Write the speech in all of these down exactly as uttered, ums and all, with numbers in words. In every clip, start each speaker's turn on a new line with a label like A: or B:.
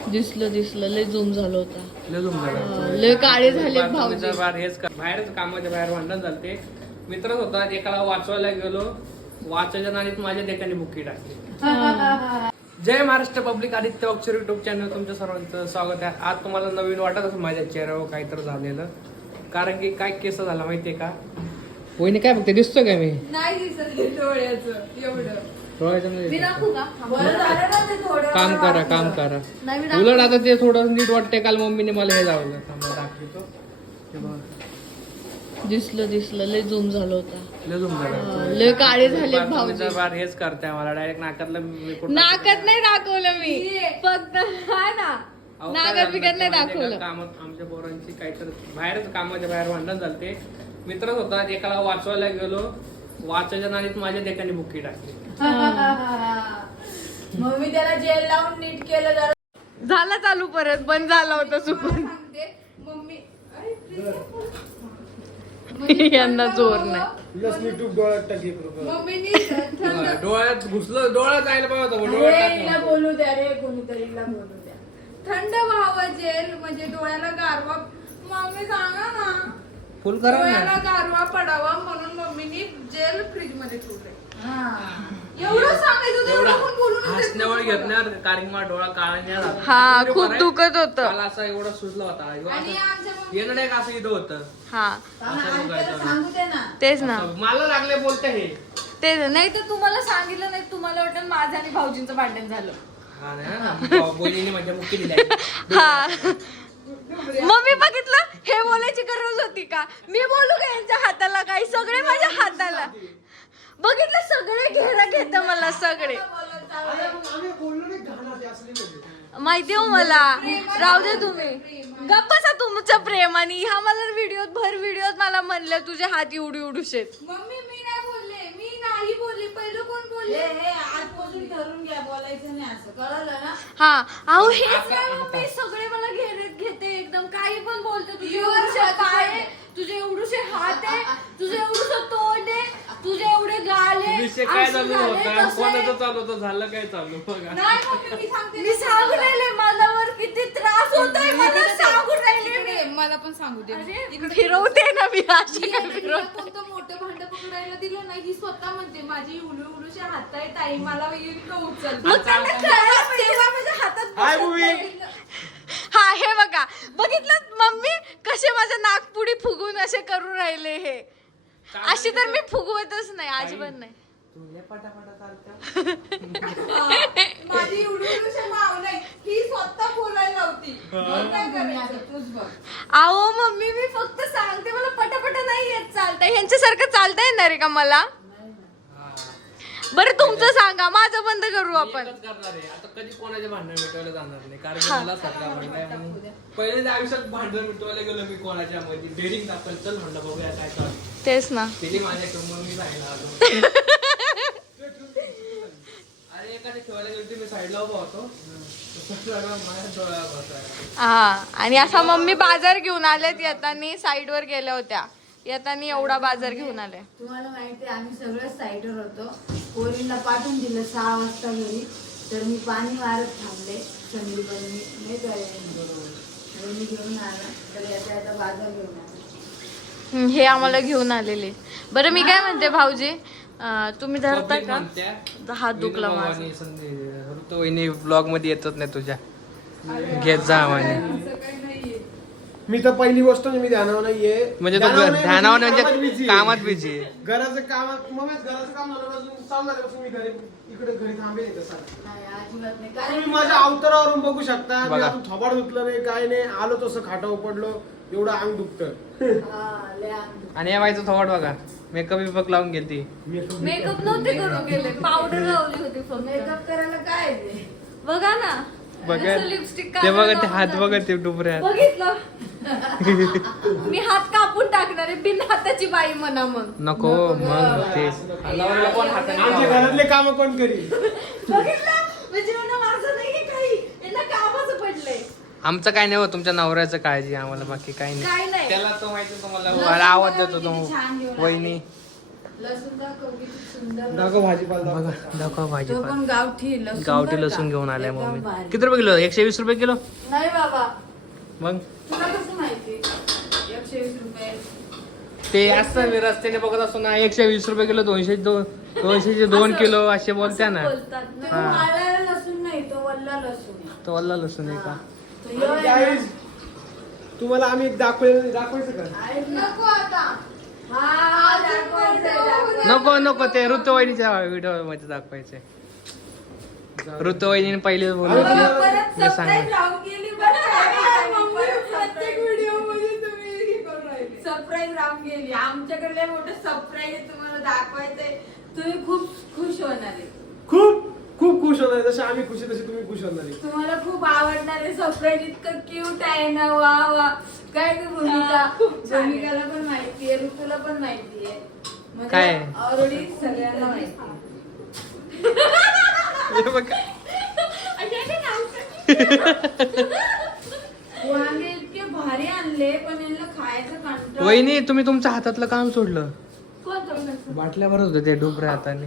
A: दिसलं दिसलं लय झूम झालं होता.
B: लय झूम झालं.
A: लय काळे झाले भाऊजी.
B: हेच बाहेरच कामाच्या बाहेर भांडण झालते. मित्रच होता, एकाला वाचवायला गेलो, वाचायच्या नादीत माझ्या देठाने बुक्की टाकली. जय महाराष्ट्र पब्लिक, आदित्य अक्षर युट्यूब चॅनल तुमच्या सर्वांचं स्वागत आहे. आज तुम्हाला नवीन वाटत असेल माझ्या चेहऱ्यावर काहीतरी झालेलं, कारण की काय केस झाला माहितीये का? वहिनी काय बघते, दिसतो काय मी?
A: नाही दिसत डोळ्याचं एवढं.
B: डोळ्याचं
A: का?
B: काम करा काम करा. उलट आता ते थोडं नीट वाटतंय. काल मम्मीने मला हे जावलं दाखवतो.
A: दिसलं दिसलं लय झूम झालं होता.
B: लय झूम झालं.
A: लय काळे झाले भाऊजी.
B: हेच करताय मला डायरेक्ट नाकातलं.
A: नाकात नाही दाखवलं मी, फक्त हा ना नाकात बिकत नाही दाखवलं.
B: कामात आमच्या पोरांची काहीतरी बाहेरच कामाच्या बाहेर भांडण झालते. मित्रच होता, एकाला वाचवायला गेलो, वाचायच्या नादीत माझ्या देठाने बुक्की टाकली.
C: मग मी त्याला जेल लावून नीट केलं.
A: झालं चालू, परत बंद झाला होता चुकून. यंदा जोर नाही.
B: डोळ्यात घुसलं, डोळ्यात जायला पाहिजे होतं.
C: हिला बोलू द्या रे, कोणीतरी हिला बोलू द्या.
A: थंड व्हावं जेल म्हणजे डोळ्याला गारवा. मम्मी सांगा ना,
B: फुल करा
A: डोळ्याला गारवा पडावा म्हणून मम्मीनी जेल फ्रीज मध्ये ठेवलंय. एवढं सांगायचं तेवढं पण बोलून
B: हसण्यावर घेतणार, कारण मला डोळा काळा नाही झाला.
A: हा, खूप दुखत होत.
B: मला असा एवढा सुजला होता. येणं नाही का असं इथं होतं.
A: हा
C: सांगू दे ना.
A: तेच ना,
B: मला लागले बोलते हे.
A: तेच नाही तर तुम्हाला सांगितलं नाही, तुम्हाला वाटतं माझं आणि भाऊजींचं भांडण झालं.
B: हा ना, बोलीने माझ्या मुक्की दिल्या.
A: हा, मम्मी बघितलं, हे बोलायची गरज होती का? मी बोलू का यांच्या हाताला? काही सगळे माझ्या हाताला बघितलं, सगळे घेरा घेत मला, सगळे माहिती हो मला. राहू दे तुम्ही, गप्प बसा तुमचं प्रेम. आणि ह्या मला व्हिडिओत भर व्हिडिओत मला म्हणलं तुझे हात एवढी उडूशेत. मम्मी मी नाही बोलले, मी नाही बोलले. पहिलं कोण बोलले?
C: हे आजपासून ठरून घ्या, बोलायचं नाही असं, कळलं ना?
A: हा, अहो हेच नाही मम्मी, सगळे मला घेरेत घेते एकदम, काही पण बोलते. तुझे एवढे पाय आहे, तुझे एवढूशे हात आहे, तुझे एवढूस तोंड आहे, तुझे एवढे गाल आहे.
B: विषय काय चालू होता, कोणाचं चालू होतं, झालं काय चालू बघा.
A: नाही मम्मी, मी सांगते, मी सांगून राहिले मला वर किती त्रास होतोय, मला सांगून राहिले मी.
D: मला पण सांगू दे.
A: फिरवते ना मी अशी काय फिरवते.
D: कोणतं मोठं भांड पकडायला दिलं नाही, ही स्वतः म्हणते माझी उलू उलूचे हात आहे ताई, मला का उचल.
A: मग त्यांना कळलं तेव्हा माझ्या हातात
B: हाय
A: बसत
B: बुवी.
A: नाही. हा, हे बघा, बघितलं मम्मी कसे माझं नाकपुडी फुगून असे करून राहिले. हे अशी तर मी फुगवतच नाही, अजिबात नाही.
D: माझी उलू उलूचे माव नाही, ही स्वतः बोलायला होती. मग काय करायचं तूच बघ.
A: अहो मम्मी, मी फक्त सांगते, मला पटापट नाही येत चालता. ह्यांच्यासारखं चालता येणार आहे का मला? बरं तुमचं सांगा, माझं बंद करू आपण.
B: करणार आहे आता, कधी कोणाचे भांडण मिटवायला जाणार नाही, कारण की मला सगळा भांडण म्हणून पहिले आयुष्यात भांडण मिटवायला गेलो मी कोणाच्या मध्ये डेअरिंग दाखल. चल म्हणलं बघूया काय चालू.
A: तेच ना,
B: तिने माझ्याकडे मग मी सांगितलं अरे एखाद्या ठेवायला गेलो मी साईडला उभा होतो, माझ्या डोळ्यावर बसला.
A: हा, आणि असा मम्मी बाजार घेऊन आल्यात, येतानी साईड वर गेल्या होत्या, येतानी एवढा बाजार घेऊन आले.
C: तुम्हाला माहिती आहे, आम्ही सगळं साईडवर होतो. पोरींना पाठवून दिलं सहा वाजता घरी, तर मी पाणी मारत थांबले. संध्याकाळी नाही बरोबर मी घेऊन आला, तर याचा आता बाजार घेऊन आला.
A: हम्म, हे आम्हाला घेऊन आलेले. बरं मी काय म्हणते भाऊजी, अं, तुम्ही धरता का? हात दुखला माझा.
B: ऋतुवाहिनी ब्लॉग मध्ये येतच नाही तुझ्या, घेत जा म्हणे.
E: मी तर पहिली गोष्ट मी ध्यानावर नाहीये.
B: म्हणजे तो ध्यानावर म्हणजे कामात बिझी.
E: घराचं कामात मग घराचं काम झाल्यापासून चालू झाल्यापासून मी घरी इकडे घरी थांबेल येतं सर.
C: नाही, अजिबात नाही.
E: तुम्ही
C: कारण
E: माझ्या अवतारावरून बघू शकता, मी
B: बघा.
E: अजून थोबाड धुतलं नाही, काय नाही, आलो तसं खाटावर पडलो, एवढं अंग दुखतं.
C: हा, लय अंग.
B: आणि या बाईचं थोवाट बघा, मेकअप बिकअप लावून गेलती.
A: मेकअप नव्हते करून गेले, पावडर लावली होती फक्त.
C: मेकअप करायला काय आहे ते?
A: बघा ना,
B: बघा
A: लिपस्टिक
B: ते बघा, ते हात बघा, ते डुबऱ्या.
A: बघितलं. मी हात कापून टाकणार आहे, बिन हाताची बाई म्हणा मग.
B: नको मग ते
E: आमच्या घरातले काम कोण करील?
A: बघितलं, म्हणजे म्हणा माझं नाहीये काही, यांना कामाचं पडलंय.
B: आमचं काय नाही हो, तुमच्या नवऱ्याचं काळजी आम्हाला, बाकी काही नाही.
A: काय नाही.
B: त्याला तो माहिती तुम्हाला आवाज देतो तो वहिनी.
C: लसूण दाखव किती सुंदर
E: दाखव भाजीपाला
B: बघा
E: दाखव.
B: दाखवा
C: तो
B: भाजीपाला
C: पण गावठी लसूण
B: गावठी
C: बरं
B: लसूण
C: का?
B: घेऊन आलाय
C: एकदम
B: मम्मी
C: भारी.
B: किती रुपये किलो एकशे वीस रुपये किलो
C: नाही बाबा
B: मग
C: तुला कसं माहिती एकशे वीस रुपये
B: ते असं मी रस्त्याने बघत असतो ना एकशे वीस रुपये किलो दोनशे दोन दोनशेचे दोन
A: असं-
B: किलो असे बोलत्या
A: असं
B: ना
A: बोलतात
C: तो
A: ना.
B: हा.
C: वाळलेला लसूण नाही तो वल्ला लसूण आहे.
B: तो वल्ला लसूण आहे का
C: हा. तो ह्यो
E: आणि
C: आहे ना,
E: guys, तुम्हाला आम्ही एक दाखवायचं दाखवायचं का
C: ऐक ना.
D: नको आता
C: हा, दाखवायचं आहे, दाखवायचं.
B: नको नको ते ऋतुवाहिनीच्या व्हिडिओ मध्ये दाखवायचे ऋतुवाहिनीने पहिले बोलले
E: अरे
B: की
E: बाबा,
C: परत
B: मी
C: सबस्क्राईब
B: सांगणार
C: लावून गेली बरं का?
D: मम्मी
C: परत
D: प्रत्येक
C: subscribe-
D: व्हिडिओ मध्ये तुम्ही हे करून राहिले
C: सरप्राईज राहून गेली आमच्याकडे लय मोठं सरप्राईज आहे तुम्हाला दाखवायचंय तुम्ही खूप खुश होणार आहे
E: खूप खूप खुश होणार आहे. जसे आम्ही खुश आहे तसे तुम्ही खुश होणार आहे.
C: तुम्हाला खूप आवडणार आहे सरप्राईज इतकं क्यूट आहे ना वा वा काय ग भूमिका
A: हा, खूप छान आहे.
C: भूमिकाला पण माहिती आहे ऋतूला पण माहिती आहे
B: काय?
C: ऑलरेडी सगळ्यांना माहिती आहे.
B: हे बघा.
C: वांगे इतके भारी आणले पण यांना खायचं कंटाळा
B: वहिनी तुम्ही तुमच्या हातातलं काम सोडलं
C: कोणतं?
B: बाटल्या भरत होते ते डुबऱ्या हाताने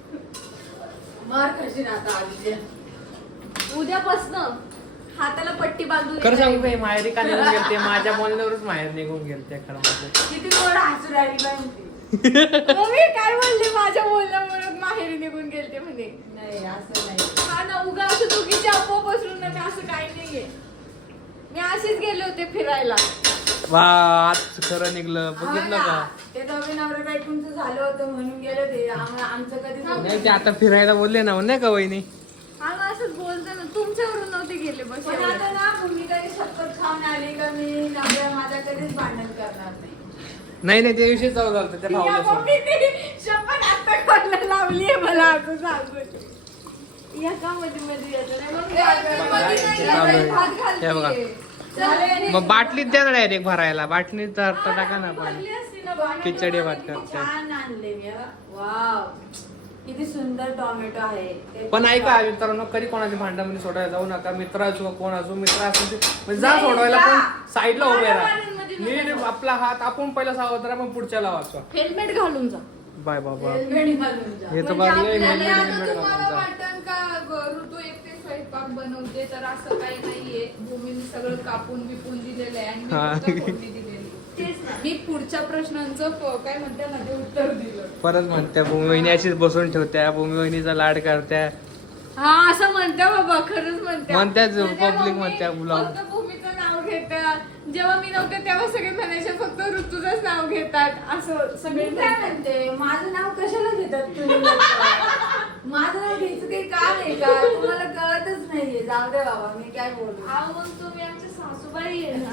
C: मार खाशील आता आधी
A: उद्यापासनं हाताला पट्टी बांधून
B: खरं
A: येणार.
B: सांगू बाई माहेरी का निघून गेलते माझ्या बोलण्यावरच माहेर निघून गेलते खरं म्हणजे
C: किती गोड हसू राहिली बाई ती.
A: मम्मी काय बोलली माझ्या बोलण्यामुळे माहेरी निघून गेलते म्हणे
C: नाही असं नाही
A: हा ना उगा असं दोघीच्या अप्पा बसरून ना मी असं काही नाहीये मी असेच गेले होते फिरायला
B: वा आज खरं निघलं बघितलं का
C: ते दोघे नवरा बायकोंचं झालं होतं म्हणून गेलं ते आम- आमचं कधीच होत
B: नाही ते आता फिरायला बोलले ना नाही का वहिनी
A: हा ना असंच बोलते ना तुमच्यावरून नव्हते गेले बस
C: पण आता ना भूमिकाने शपथ खाऊन आली का मी नवऱ्या माझ्या कधीच भांडण करणार नाही
B: नाही नाही त्या दिवशी जाऊ झालं त्या
A: या
B: भावला
A: मम्मीने शपथ आता कोणाला लावली आहे मला असं सांगू या का मध्ये मध्ये येतं नाही मग काय करणार?
C: भात
B: हे बघा.
C: घालते. चालेल.
B: मग बाटलीत द्या ना डायरेक्ट भरायला बाटलीत तर टाका ना पण
A: भरली असती ना बाटली.
B: खिचडी भात
C: किती
B: करते
C: छान आणले मी हा. वाव किती सुंदर टोमॅटो आहे ते
B: पण ऐका मित्रांनो कधी कोणाच्या भांडणामध्ये सोडायला जाऊ नका मित्र असो कोण असो मित्र असो ते- म्हणजे जा सोडवायला पण साईडला उभे राहा नीट आपला हात आपण पहिला सावध राहा पण पुढच्याला वाचवा
A: हेल्मेट घालून जा
B: बाय बाबा
C: हेल्मेट घालून जा.
B: हे तर
A: म्हणजे
B: बाजूला
A: आपल्याला
B: हेल्मेट
D: आता
B: हेल्मेट
D: तुम्हाला
B: घालून जा.
D: वाटतं का ग- ऋतू एकटे स्वयंपाक बनवते तर असं काही नाहीये भूमीने सगळं कापून बिपून दिलेलं आहे आणि मी
B: हा.
D: फक्त फोडणी दिलेली
A: तेच ना
D: मी पुढच्या प्रश्नांचं प- काय म्हणते ना ते उत्तर दिलं
B: परत म्हणत्या भूमी वहिनी अशीच बसून ठेवत्या भूमी वहिनीचा लाड करत्या
A: हा असं म्हणत्या बाबा खरंच म्हणत्या
B: म्हणत्याच,
A: म्हणजे
B: public
A: मम्मी
B: म्हणत्या, बोलावून.
A: फक्त भूमीचं नाव घेतात जेव्हा मी नव्हते तेव्हा सगळे म्हणायचे फक्त ऋतूचंच नाव घेतात असं सगळे
C: मी काय
A: म्हणतात.
C: म्हणते माझं नाव कशाला घेतात तुम्ही लोकं? माझं नाव घ्यायचं काही काम आहे का तुम्हाला कळतच नाहीये जाऊ दे बाबा मी काय बोलू
A: अहो, मग तुम्ही आमच्या सासूबाई आहे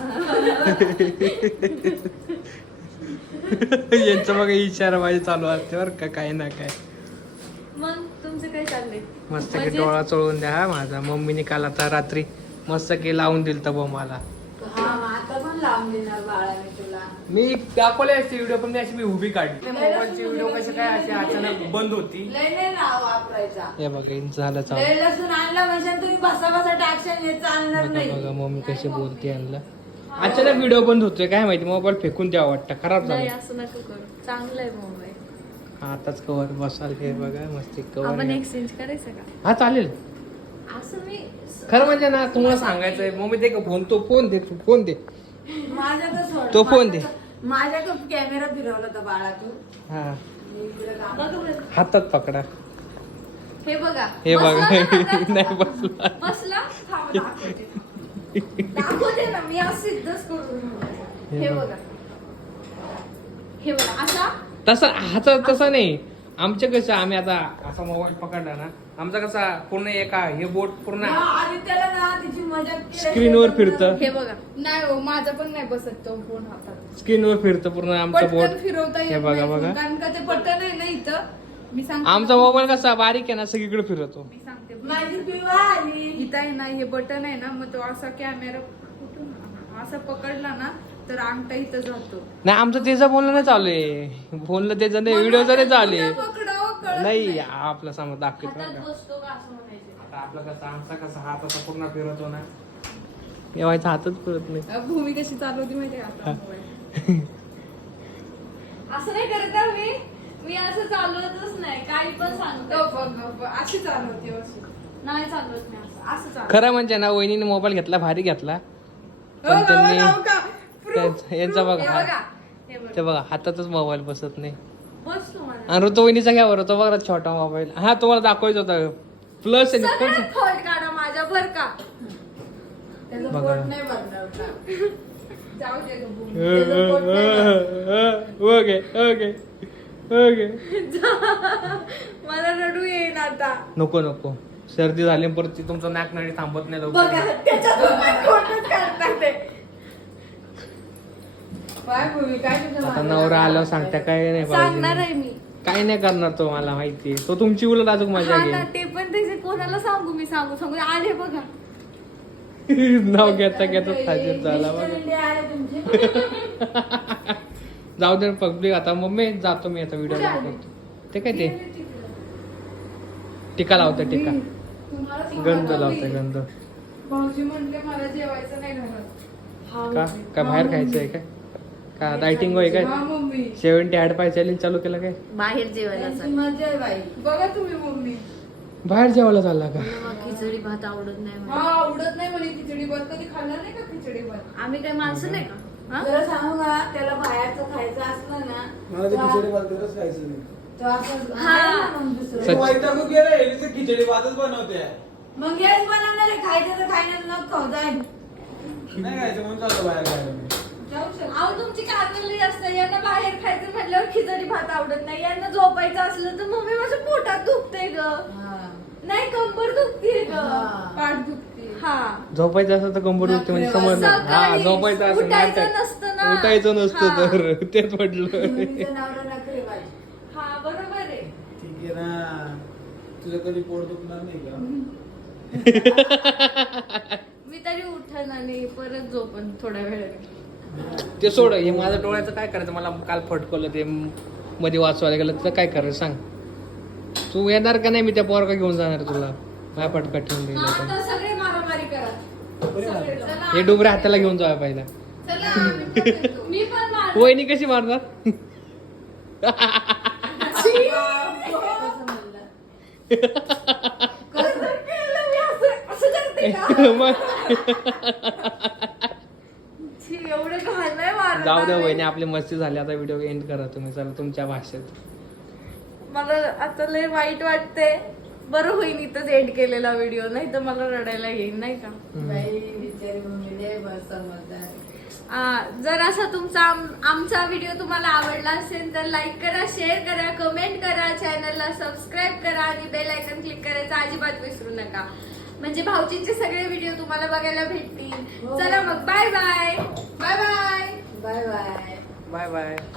A: ना.
B: यांचं बघा इशारा माझे चालू असते बरं का काही ना काय
A: मग तुमचं काय चाललंय
B: मस्त की
A: म्हणजे-
B: डोळा चोळून द्या हा माझा मम्मीने काल आता रात्री मस्त की लावून दिल तर मला
C: हा मग आता पण लावून देणार बाळा मी तुला
B: मी दाखवले असते व्हिडिओ पण मी अशी मी उभी काढली मोबाईलची व्हिडिओ कशी काय अशी अचानक बंद होती
C: लय लय नाव वापरायचा
B: हे बघा इन झालं चालू
C: लय लसूण आणला म्हणजे तुम्ही बसा बसा टाकशाल हे चालणार
B: बघा
C: नाही
B: बघा मम्मी कशी बोलते यांना अचानक व्हिडिओ बंद होतोय काय माहिती मोबाईल फेकून द्यावा वाटतं खराब
A: नाही
B: झालं
A: असं नका करू चांगलं आहे मोबाईल
B: आताच कवर बसाल हे बघा मस्त
A: आपण
B: कवर
A: एक्सचेंज करायचं का
B: हा चालेल
A: असं मी
B: खरं म्हणजे ना तुम्हाला सांगायचंय मम्मी दे का फोन तो फोन दे तू फोन दे
C: माझ्या तर सोड
B: तो फोन दे.
C: माझ्या कॅमेरा फिरवला होता बाळा तू
B: हा
C: मी इकडे काम
A: बघ बरं.
B: हातात पकडा
A: हे बघा
B: हे
A: बसला
B: बघा.
A: ना हातात?
B: नाही बसला.
A: बसला थांबा, दाखवते. दाखवते ना मी असं सिद्धच करून हे बघा हे बघा असा
B: तसा हाचा तसा नाही आमच्या कसं आम्ही आता असा मोबाईल पकडला ना आमचा कसा पूर्ण एका हे बोट पूर्ण
C: हा, आणि त्याला ना तिची मजा
B: स्क्रीनवर फिरतं
A: हे बघा
D: नाही हो माझा पण नाही बसत तो फोन हातात
B: स्क्रीनवर फिरतं पूर्ण आमचं बोट
D: पटकन फिरवता
B: हे
D: येत
B: बघा
D: नाही
B: बघा
D: phone. कारण का ते बटन आहे ना इथं मी सांगते
B: आमचा मोबाईल कसा बारीक आहे ना सगळीकडे फिरतो
D: मी सांगते
C: माझी पिवा आली
D: इथं आहे ना हे बटन आहे ना मग तो असा कॅमेरा कुठून असा पकडला ना तर अंगठा इथं जातो
B: नाही आमचं त्याचं बोलणं नाही चालू आहे बोलणं त्याचं नाही व्हिडिओ जरी चालू आहे
D: पकडावं कळत
B: नाही आपलं समज दाखवत
A: हातात बसतो का असं म्हणायचं
B: आता आपला कसा आमचा कसा हात असा पूर्ण फिरतो ना येवायचा हातच फिरत नाही
D: अ, भूमी कशी चालवती माहिती आहे आता मोबाईल
A: असं नाही करत हा मी मी असं चालवतच नाही काही पण सांगतो
D: गप्प, गप्प. अशी चालवते अशी.
A: नाही चालवत मी असं असं चालवत
B: खरं म्हणजे ना वहिनीने मोबाईल घेतला भारी घेतला
D: हो,
B: पण
D: हो,
B: त्यांनी
D: लावू का?
B: त्यांचा- यांचा
A: हे
B: बघा
A: बघा
B: हा-
A: हे बघा
B: ते बघा हातातच मोबाईल बसत नाही
A: बस तुम्हाला
B: आणि ऋतू वहिनीचा घ्या बरं तो बघा छोटा मोबाईल हा तुम्हाला दाखवायचा होता प्लस
A: सगळ्यात फॉल्ट काढा माझ्या बर का
C: त्याचं
B: बघा.
C: पोट नाही भरणार का?
D: जाऊ दे गं, बोल.
C: त्याचं पोट नाही भरणार.
B: ओके ओके ओके
A: मला रडू येईन आता
B: नको नको सर्दी झाली परत ती तुमचं नाक नळी थांबत नाही
A: बघा
B: लवकर
A: त्याच्यातून पण खोटच काढतात ते
C: काय बोलू, काय तुझं
B: आता
C: मागं
B: नवरा
C: लागलं?
B: आल्यावर सांगता काय नाही
A: सांगणार
B: पाहिजे
A: आहे मी
B: काय नाही करणार तो मला माहिती तो तुमची उलट अजून मजा
A: हा ना
B: घेईल
A: ते पण त्याचे कोणाला सांगू मी सांगू सांगू आले बघा
B: नाव घेता घेता फाजील झाला
C: मिस्टर
B: बघा
C: इंडिया आले तुमचे.
B: जाऊ दे पब्लिक आता मम्मी जातो मी आता व्हिडिओ करतो ते काय ते टीका लावते टीका
D: तुम्हाला सांगा
B: गंध
D: ना,
B: लावते
D: मी-
B: गंध
D: भाऊजी म्हणले मला जेवायचं नाही घरात.
A: हा
B: का का बाहेर खायचंय काय का डायटिंग होय काय
D: हा मम्मी
B: सेव्हन्टी आठ पाय चॅलेंज चालू केलं काय
A: बाहेर जेवायला
C: त्यांची
A: चालले.
C: मजा आहे बाई.
D: बघा तुम्ही मम्मी
B: बाहेर जेवायला चालला का
A: मग खिचडी भात आवडत नाही
D: हा
A: मला.
D: आवडत नाही म्हणे खिचडी भात कधी खाल्ला नाही का खिचडी भात
A: आम्ही काय माणसं नाही का हा?
C: जरा सांगू का त्याला बाहेरचं खायचं असलं ना
E: मला ते
C: तो
E: खिचडी भातच खायचं नाही
C: तो असं
A: हा.
C: आहे ना मग दुसरं.
B: सच-
E: वैतागून गेलं हे नुसतं खिचडी भातच बनवते
C: मग हेच बनवणार आहे, खायचं तर खायला नको खाऊ जाय.
E: नाही खायचं म्हणून चालतो बाहेर खायला मी.
D: जाऊ शकतो
A: अहो तुमची कारकली असते यांना बाहेर खायचं म्हटल्यावर खिचडी भात आवडत नाही यांना झोपायचं असलं तर मम्मी माझ्या पोटात दुखते ग
C: हा.
A: नाही कंबर दुखते ग
C: हा.
D: पाठ दुखते
A: हा
B: झोपायचं असं तर कंबर दुखते म्हणजे समजलं हा
A: सकाळी
B: झोपायचं असं नाही
A: उठायचं
B: काय.
A: नसतं ना.
B: उठायचं नसतं
A: हा.
B: तर तेच म्हटलं
C: मुलीचं नवरा नखरे बाई.
A: हा बरोबर आहे
E: ठीक आहे ना तुझं कधी पोट दुखणार नाही का
A: मी तरी उठन आणि परत झोपन थोड्या वेळाने
B: ते सोड हे माझ्या डोळ्याचं काय करायचं मला काल फटकवलं ते मध्ये वाचवायला गेलं तर काय करायचं सांग तू येणार का नाही मी त्या पोरका घेऊन जाणार तुला काय फटका ठेवून दिला तर.
A: आता सगळे मारामारी करा सगळे. चला.
B: हे डुबऱ्या हाताला घेऊन जावा पहिला
A: चला आम्ही पण येतो. मी पण मार
B: वहिनी कशी मारणार
C: कसं म्हणलं?
A: असं करते का
B: मग
A: छी, एवढं घाल नाही मारत
B: जाऊ द्या
A: आम्ही.
B: वहिनी आपली मस्ती झाली आता व्हिडिओ एंड करा तुम्ही चला तुमच्या भाषेत
A: मला आता लय वाईट वाटते बरं होईन इथंच एंड केलेला व्हिडिओ नाही तर मला रडायला येईल नाही का
C: बाई बिचारी मम्मी लय बस समजदार.
A: आ, जर असा तुमचा आम- आमचा व्हिडिओ तुम्हाला आवडला असेल तर लाईक करा शेअर करा कमेंट करा चॅनलला सबस्क्राईब करा आणि बेल आयकन क्लिक करायचं अजिबात विसरू नका म्हणजे भाऊजींचे सगळे व्हिडिओ तुम्हाला बघायला भेटतील
C: हो.
A: चला मग bye bye bye bye
C: bye bye
B: bye bye